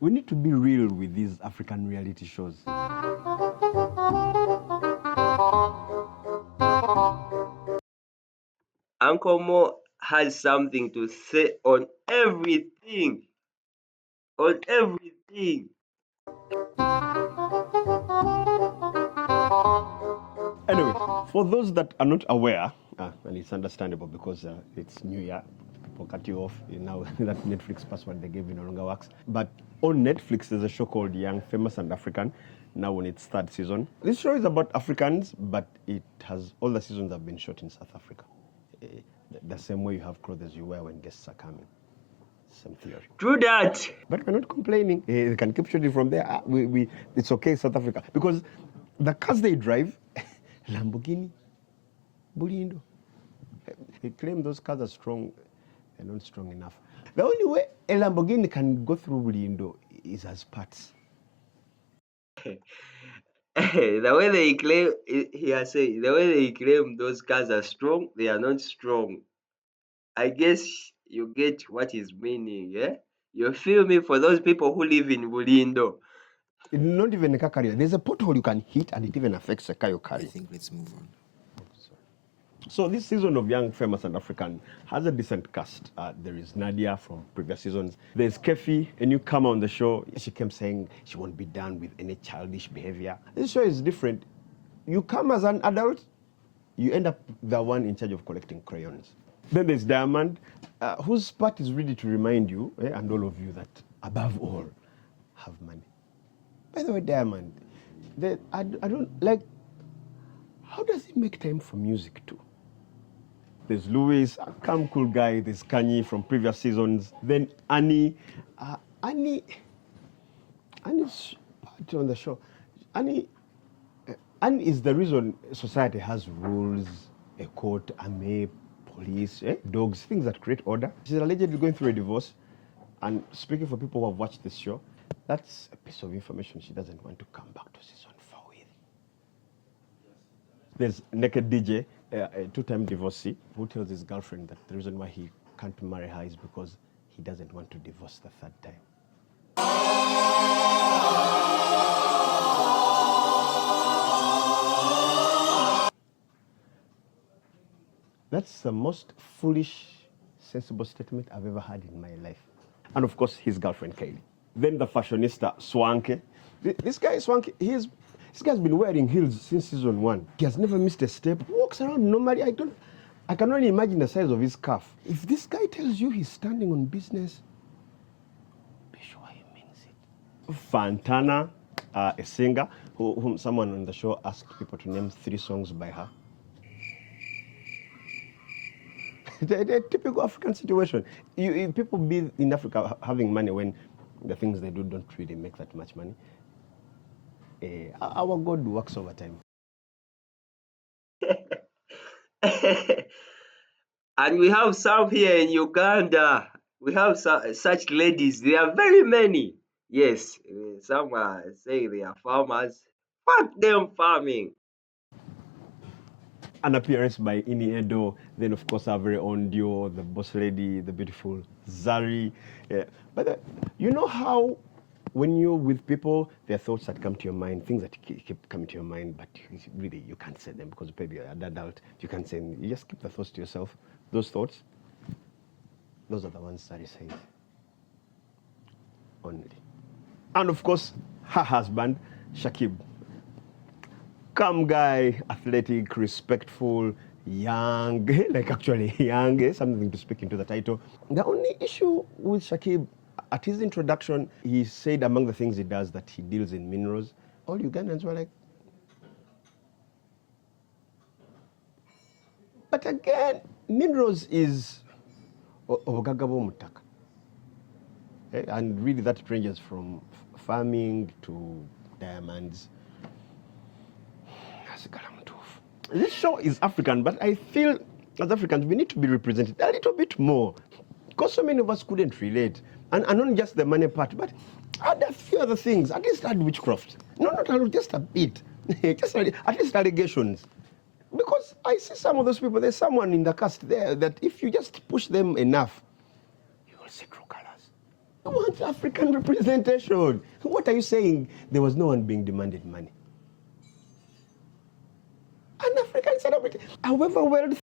We need to be real with these African reality shows. Uncle Mo has something to say on everything. On everything. Anyway, for those that are not aware, and it's understandable because it's New Year, people cut you off. Now that Netflix password they gave you no longer works. But on Netflix, there's a show called Young, Famous and African, now on its third season. This show is about Africans, but it has all the seasons have been shot in South Africa. The same way you have clothes you wear when guests are coming. Same theory. True that. But we're not complaining. They can keep shooting from there. It's okay, South Africa. Because the cars they drive, Lamborghini, Bulindo, they claim those cars are strong. They're not strong enough. The only way a Lamborghini can go through Bulindo is as parts. The way they claim, he has said, the way they claim those cars are strong, they are not strong. I guess you get what is meaning, yeah? You feel me for those people who live in Bulindo. Not even a car carrier. There's a pothole you can hit and it even affects the car you're I carrying. think let's move on. So this season of Young, Famous and African has a decent cast. There is Nadia from previous seasons. There's Kefi, a newcomer on the show. She came saying she won't be done with any childish behavior. This show is different. You come as an adult, you end up the one in charge of collecting crayons. Then there's Diamond, whose part is really to remind you, and all of you, that above all, have money. By the way, Diamond, I don't like, how does he make time for music too? There's Louis, a calm, cool guy. There's Kanye from previous seasons. Then Annie. Annie's part on the show. Annie is the reason society has rules, a court, army, police, dogs, things that create order. She's allegedly going through a divorce. And speaking for people who have watched this show, that's a piece of information she doesn't want to come back to season 4 with. There's Naked DJ, a two-time divorcee, who tells his girlfriend that the reason why he can't marry her is because he doesn't want to divorce the third time. That's the most foolish, sensible statement I've ever heard in my life. And of course, his girlfriend, Kylie. Then the fashionista, Swanky. This guy, Swanky, this guy's been wearing heels since season 1. He has never missed a step. Walks around normally. I can only imagine the size of his calf. If this guy tells you he's standing on business, be sure he means it. Fantana, a singer, whom someone on the show asked people to name 3 songs by her. The typical African situation. People be in Africa having money when the things they do don't really make that much money. Our God works overtime. And we have some here in Uganda. We have such ladies. There are very many. Yes, some are saying they are farmers. Fuck them farming. An appearance by Ini Edo, then of course our very own duo, the boss lady, the beautiful Zari. But you know how when you're with people, there are thoughts that come to your mind, things that keep coming to your mind, but really you can't say them because maybe you're an adult. You can't say them. You just keep the thoughts to yourself. Those thoughts, those are the ones Zari says. Only. And of course, her husband, Shakib. Calm guy, athletic, respectful, young, like actually young, something to speak into the title. The only issue with Shakib, at his introduction, he said among the things he does that he deals in minerals. All Ugandans were like, but again, minerals is obugagabo mutaka. And really that ranges from farming to diamonds. This show is African, but I feel as Africans we need to be represented a little bit more because so many of us couldn't relate. And not just the money part, but add a few other things. At least add witchcraft. No, not just a bit. Just at least allegations. Because I see some of those people, there's someone in the cast there that if you just push them enough, you will see true colors. want African representation. What are you saying? There was no one being demanded money. An African celebrity, however wealthy,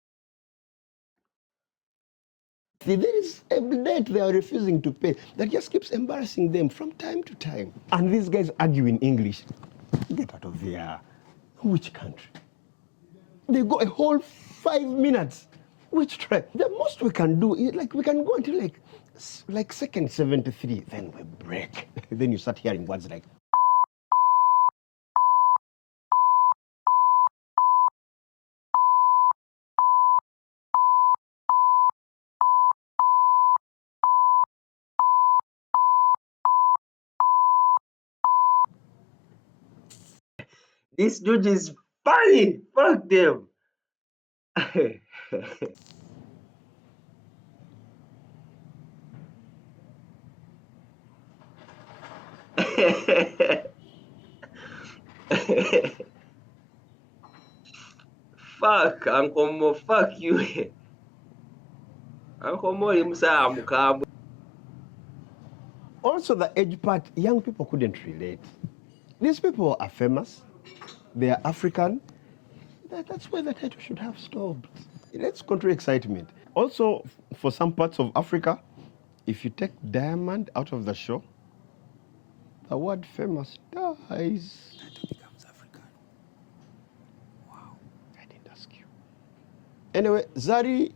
there is a debt they are refusing to pay that just keeps embarrassing them from time to time. And these guys argue in English. Get out of here. Which country? They go a whole 5 minutes. Which tribe? The most we can do is like we can go until like second 73, then we break. Then you start hearing words like This dude is funny. Fuck them. Fuck, Uncle Mo, fuck you. Uncle Mo himself, also the age part, young people couldn't relate. These people are famous, they are African. That's where the title should have stopped. Let's control excitement. Also, for some parts of Africa, if you take Diamond out of the show, the word famous dies. Becomes African. Wow, I didn't ask you. Anyway, Zari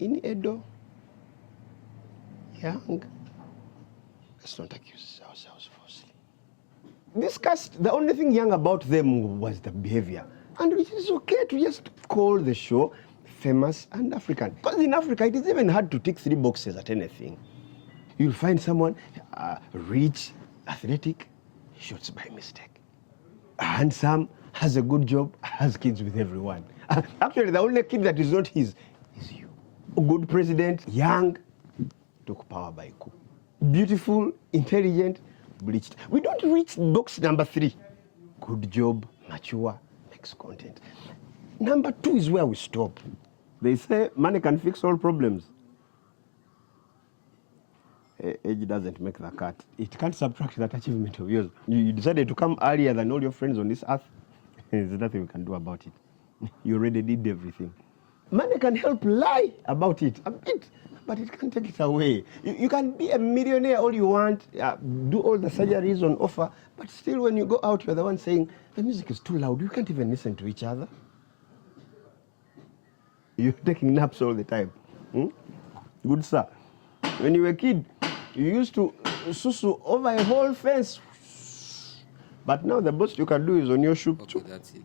in Edo, young. Let's not accuse ourselves falsely. This cast, the only thing young about them was the behavior. And it is okay to just call the show famous and African. Because in Africa, it is even hard to tick 3 boxes at anything. You'll find someone rich, athletic, shoots by mistake. Handsome, has a good job, has kids with everyone. Actually, the only kid that is not his is you. A good president, young, took power by coup. Beautiful, intelligent, bleached. We don't reach box number 3. Good job, mature, makes content. Number 2 is where we stop. They say money can fix all problems. Age doesn't make the cut. It can't subtract that achievement of yours. You decided to come earlier than all your friends on this earth. There's nothing we can do about it. You already did everything. Money can help lie about it a bit, but it can't take it away. You can be a millionaire all you want, do all the surgeries on offer, but still when you go out, you're the one saying, the music is too loud, you can't even listen to each other. You're taking naps all the time. Good sir. When you were a kid, you used to susu over a whole fence. But now the most you can do is on your shoe. Okay, that's it.